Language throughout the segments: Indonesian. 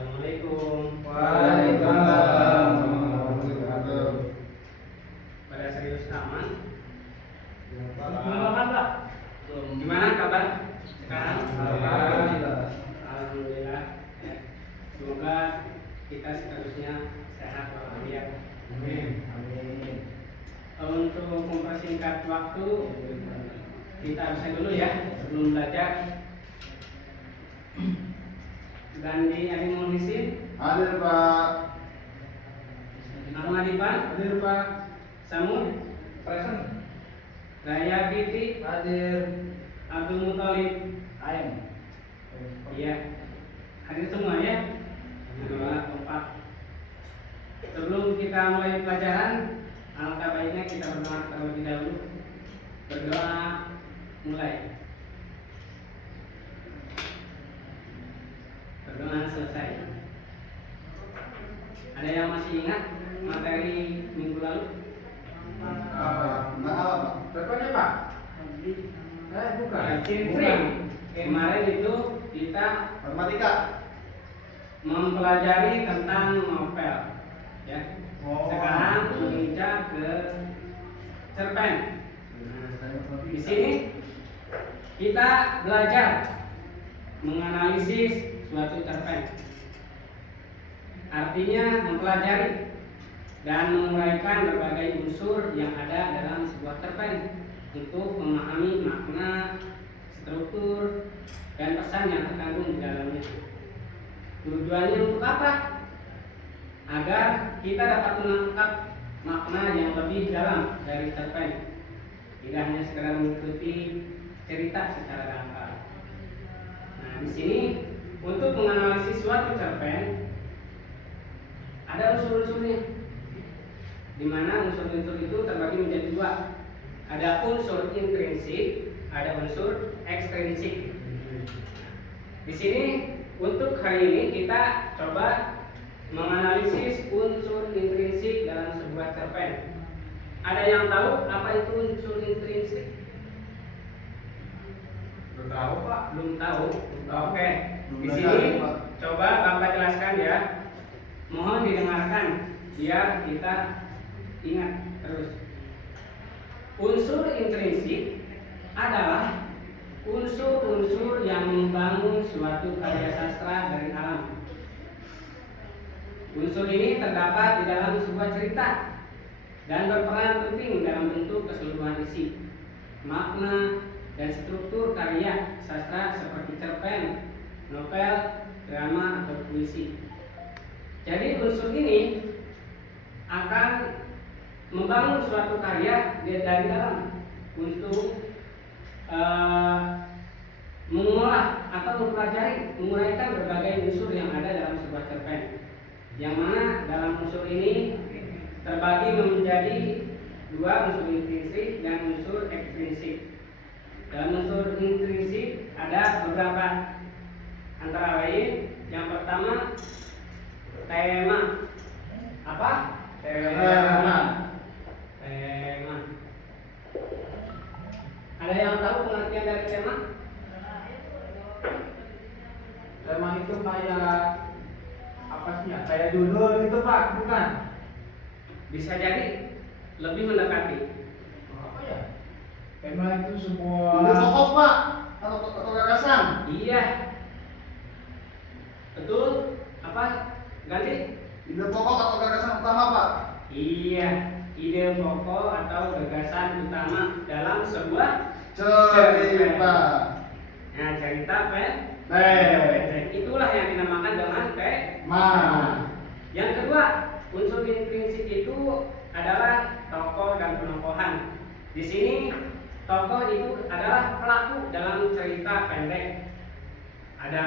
Assalamualaikum. Waalaikumsalam warahmatullahi wabarakatuh. Pada serius aman? Alhamdulillah. Gimana kabar sekarang? Alhamdulillah. Alhamdulillah. Ya. Semoga kita seterusnya sehat walafiat. Amin. Amin. Untuk mempersingkat waktu, kita absen dulu ya sebelum belajar. Gandhi Ali Muhlisin, Hadir Pak. Ahmad Ipan, Hadir Pak. Samud, Present. Raya Biti, Hadir. Abdul Muthalib. Ayam. Iya, hadir semua ya. Alhamdulillah kompak. Sebelum kita mulai pelajaran, alangkah baiknya kita berdoa terlebih dahulu. Berdoa mulai. Berdoa selesai. Ada yang masih ingat materi minggu lalu? Apa Pak? Contohnya Pak? Bukan. Bukan. Kemarin itu kita Matematika. mempelajari tentang novel, ya. Oh. Sekarang menginjak ke cerpen. Di sini kita belajar menganalisis suatu cerpen. Artinya mempelajari dan menguraikan berbagai unsur yang ada dalam sebuah cerpen untuk memahami makna, struktur, dan pesan yang terkandung di dalamnya. Tujuannya untuk apa? Agar kita dapat menangkap makna yang lebih dalam dari cerpen, tidak hanya sekedar mengikuti cerita secara dangkal. Nah, di sini untuk menganalisis suatu cerpen ada unsur-unsurnya, di mana unsur-unsur itu terbagi menjadi dua. Ada unsur intrinsik, ada unsur ekstrinsik. Di sini untuk hari ini kita coba menganalisis unsur intrinsik dalam sebuah cerpen. Ada yang tahu apa itu unsur intrinsik? Belum tahu Pak. Belum tahu. Oke. Di Belum sini tahu, Pak. coba Bapak jelaskan ya. Mohon didengarkan biar kita ingat terus. Unsur intrinsik adalah unsur-unsur yang membangun suatu karya sastra dari alam. Unsur ini terdapat di dalam sebuah cerita dan berperan penting dalam bentuk keseluruhan isi, makna, dan struktur karya sastra seperti cerpen, novel, drama, atau puisi. Jadi unsur ini akan membangun suatu karya dari dalam untuk mengolah atau mempelajari, menguraikan berbagai unsur yang ada dalam sebuah cerpen. Yang mana dalam unsur ini terbagi menjadi dua, unsur intrinsik dan unsur ekstrinsik. Dalam unsur intrinsik ada beberapa, antara lain yang pertama tema. Apa? Tema. Ada yang tahu pengertian dari tema? Tema itu kayak apa sih ya? Kayak judul gitu Pak, bukan? Bisa jadi lebih mendekati. Apa ya? Tema itu sebuah Ide pokok Pak atau gagasan? Iya. Betul? Apa? Ganti? Ide pokok atau gagasan utama Pak? Iya. Ide pokok atau gagasan utama dalam sebuah Cerita. Nah, cerita Pendek. itulah yang dinamakan dengan tema. Yang kedua, unsur intrinsik itu adalah tokoh dan penokohan. Di sini tokoh itu adalah pelaku dalam cerita pendek. Ada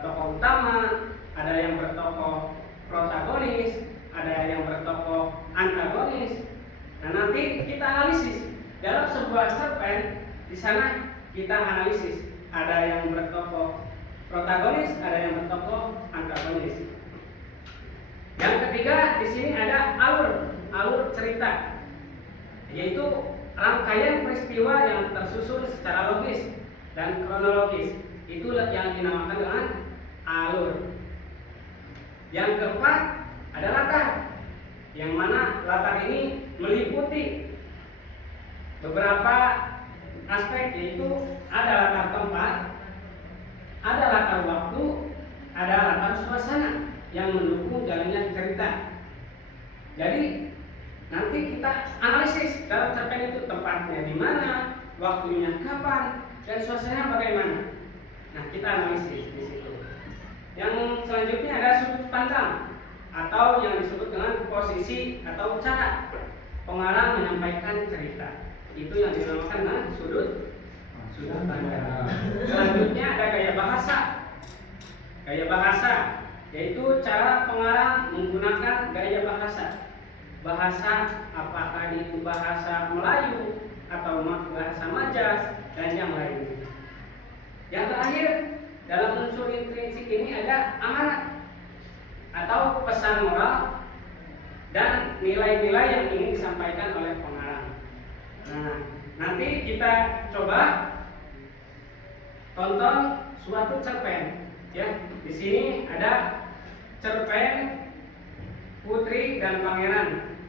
tokoh utama, ada yang bertokoh protagonis, ada yang bertokoh antagonis. Nah, nanti kita analisis dalam sebuah cerpen. Di sana kita analisis ada yang bertokoh protagonis, ada yang bertokoh antagonis. Yang ketiga, di sini ada alur cerita, yaitu rangkaian peristiwa yang tersusun secara logis dan kronologis. Itulah yang dinamakan dengan alur. keempat ada latar, yang mana latar ini meliputi beberapa aspek, yaitu ada latar tempat, ada latar waktu, ada latar suasana yang mendukung jalannya cerita. Jadi nanti kita analisis dalam cerpen itu tempatnya di mana, waktunya kapan, dan suasananya bagaimana. Nah, kita analisis di situ. Yang selanjutnya ada sudut pandang atau yang disebut dengan posisi atau cara pengarang menyampaikan cerita. Itu yang dinamakan dengan sudut pandang. Selanjutnya ada gaya bahasa. Gaya bahasa yaitu cara pengarang menggunakan gaya bahasa. Bahasa apakah itu bahasa Melayu atau bahasa Majas dan yang lainnya. Yang terakhir dalam unsur intrinsik ini ada amanat atau pesan moral dan nilai-nilai yang ingin disampaikan oleh pengarang. Nah, nanti kita coba tonton suatu cerpen, ya. Di sini ada cerpen Putri dan Pangeran.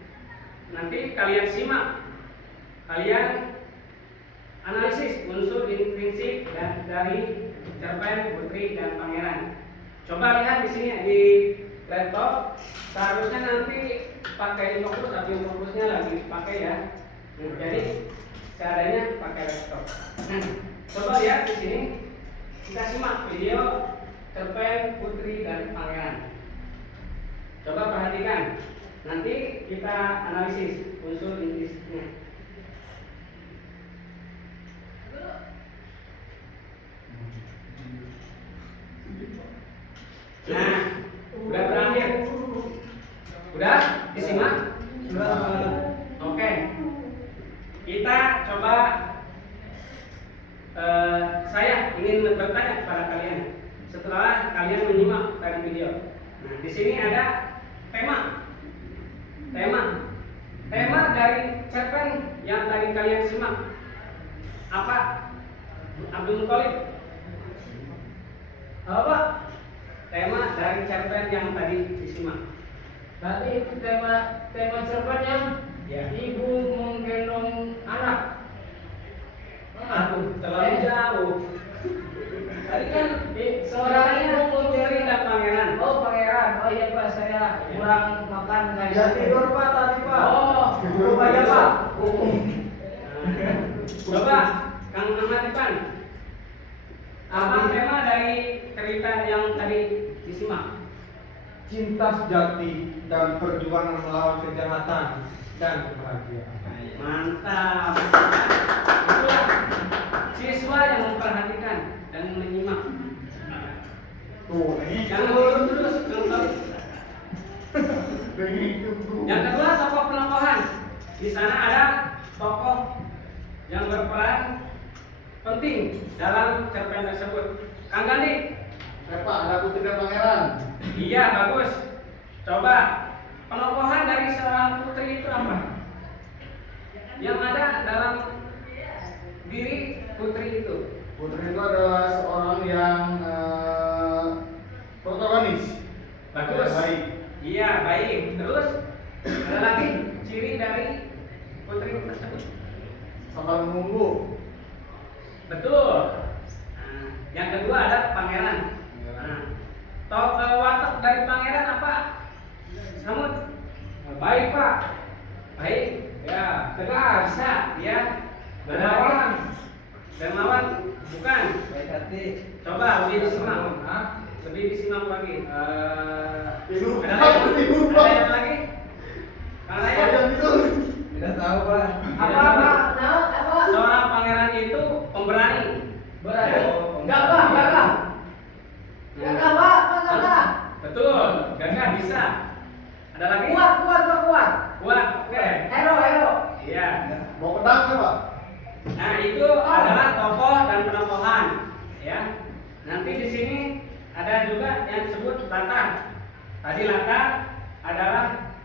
Nanti kalian simak, kalian analisis unsur intrinsik dan dari cerpen Putri dan Pangeran. Coba lihat di sini di laptop, seharusnya nanti pakai fokus, tapi fokusnya lagi pakai ya. Jadi caranya pakai laptop. Coba lihat di sini, kita simak video cerpen Putri dan Pangeran. Coba perhatikan, nanti kita analisis unsur intrinsiknya. Nah, udah berakhir. Udah disimak? Oke. Kita coba saya ingin bertanya kepada kalian setelah kalian menyimak tadi video. Nah, di sini ada tema dari cerpen yang tadi kalian simak. Apa? Abdul Muthalib. Apa? Tema dari cerpen yang tadi disimak. Tadi itu tema cerpennya Ya. ibu menggendong anak. Aduh, terlalu jauh. Tadi kan Seorang ibu Putri dan Pangeran. Oh, Pangeran. Oh iya Pak, saya kurang makan kayak. Ya tidur Pak tadi Pak. Oh, Lupa ya Pak. Coba Kang Ahmad Ipan, apa tema dari cerita yang tadi disimak? Cinta sejati dan perjuangan melawan kejahatan dan kebahagiaan. Mantap. Itulah siswa yang memperhatikan dan menyimak. Tuh, ini Jangan terus. Yang kedua, tokoh penokohan. Di sana ada tokoh yang berperan penting dalam cerpen tersebut. Kang Gandhi. Pak, ada Putri dan Pangeran. Iya, bagus. Coba penokohan dari seorang putri itu apa? Yang ada dalam diri putri itu. Putri itu adalah seorang yang protagonis. Bagus. Baik. Iya, baik. Terus ada lagi ciri dari putri tersebut. Sabar menunggu. Betul. Nah, yang kedua ada pangeran. Nah, watak dari pangeran apa? Samud. Baik Pak. Baik. Ya, tegas, bisa. Ya. Dermawan. Bukan. baik hati. Coba lebih disimak. Lebih disimak lagi. Tidur. Ada yang lagi? Kang Raya. tidak tahu Pak. Apa? Apa? Seorang pangeran itu pemberani. Berani. Oh, Gagah. Gagah, Pak. Gagah. Betul, gagah bisa. Ada lagi? Kuat. Kuat, oke. Hero. Iya. Mau pedang nggak, Pak? Nah, itu adalah tokoh dan penokohan, ya. Nanti di sini ada juga yang disebut latar. Tadi latar adalah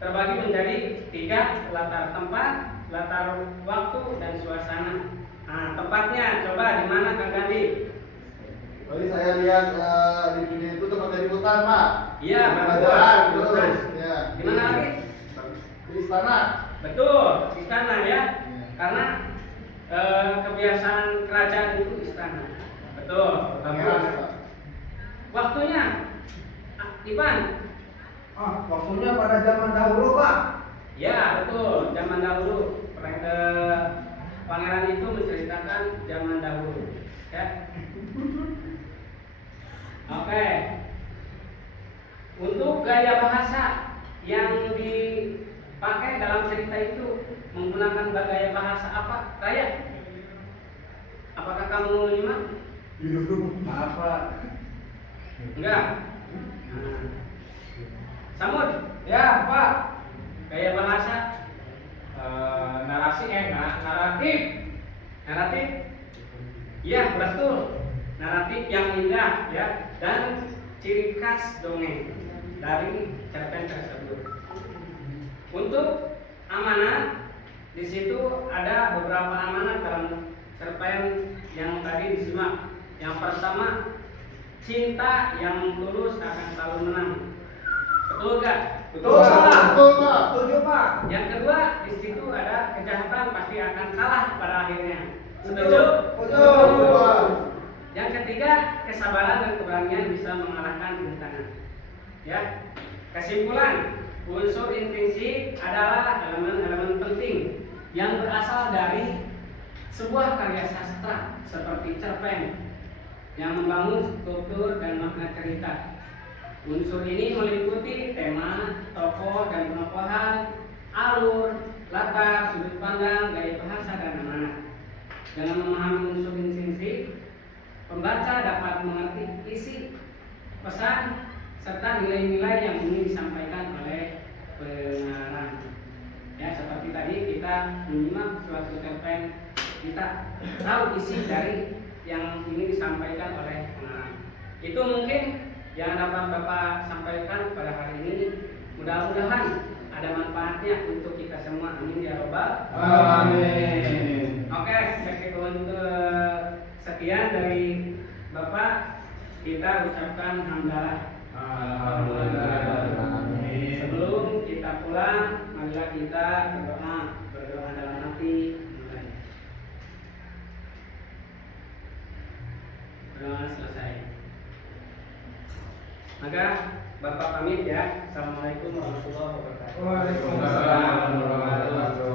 terbagi menjadi 3, latar tempat, latar waktu, dan suasana. Nah, tempatnya coba di mana Kang Gandhi? Tadi saya lihat di video itu tempatnya di hutan. Sultan Pak. Iya, Kerajaan bagus. terus. Ya. Di mana lagi? Di istana. Betul, istana ya. Iya. Karena kebiasaan kerajaan itu istana. Betul, Pangeran, bagus. Pak. Waktunya, Ivan. Waktunya pada zaman dahulu, Pak. Ya, betul. Zaman dahulu, pangeran itu menceritakan zaman dahulu. Ya. Oke. Untuk gaya bahasa yang dipakai dalam cerita itu menggunakan gaya bahasa apa? Raya? Apakah kamu menyimak? Maaf, Pak. Enggak. Nah. Samud, Ya, Pak. gaya bahasa naratif. Naratif. Iya, betul. Naratif yang indah ya dan ciri khas dongeng dari cerpen tersebut. Untuk amanat di situ ada beberapa amanat dalam cerpen yang tadi disimak. Yang pertama, cinta yang tulus akan selalu menang. Betul gak? Betul, Pak. Betul, Pak. Setuju, Pak. Yang kedua, di situ ada kejahatan pasti akan kalah pada akhirnya. Setuju? Betul. Pak. Yang ketiga, kesabaran dan keberanian bisa mengalahkan rintangan. Ya. Kesimpulan, unsur intrinsik adalah elemen-elemen penting yang berasal dari sebuah karya sastra seperti cerpen yang membangun struktur dan makna cerita. Unsur ini meliputi tema, tokoh dan penokohan, alur, latar, sudut pandang, gaya bahasa dan amanat. Dengan memahami unsur intrinsik, pembaca dapat mengerti isi pesan serta nilai-nilai yang ingin disampaikan oleh pengarang. Ya, seperti tadi kita menyimak suatu cerpen, kita tahu isi dari yang ingin disampaikan oleh pengarang. Itu mungkin yang dapat Bapak sampaikan pada hari ini. Mudah-mudahan ada manfaatnya untuk kita semua. Amin ya robbal Amin. Oke, sekian dari Bapak, kita ucapkan hamdalah. Amin. Sebelum kita pulang, marilah kita berdoa dalam hati. Berdoa selesai. Maka Bapak pamit ya. Assalamualaikum warahmatullahi wabarakatuh. Waalaikumsalam warahmatullahi wabarakatuh.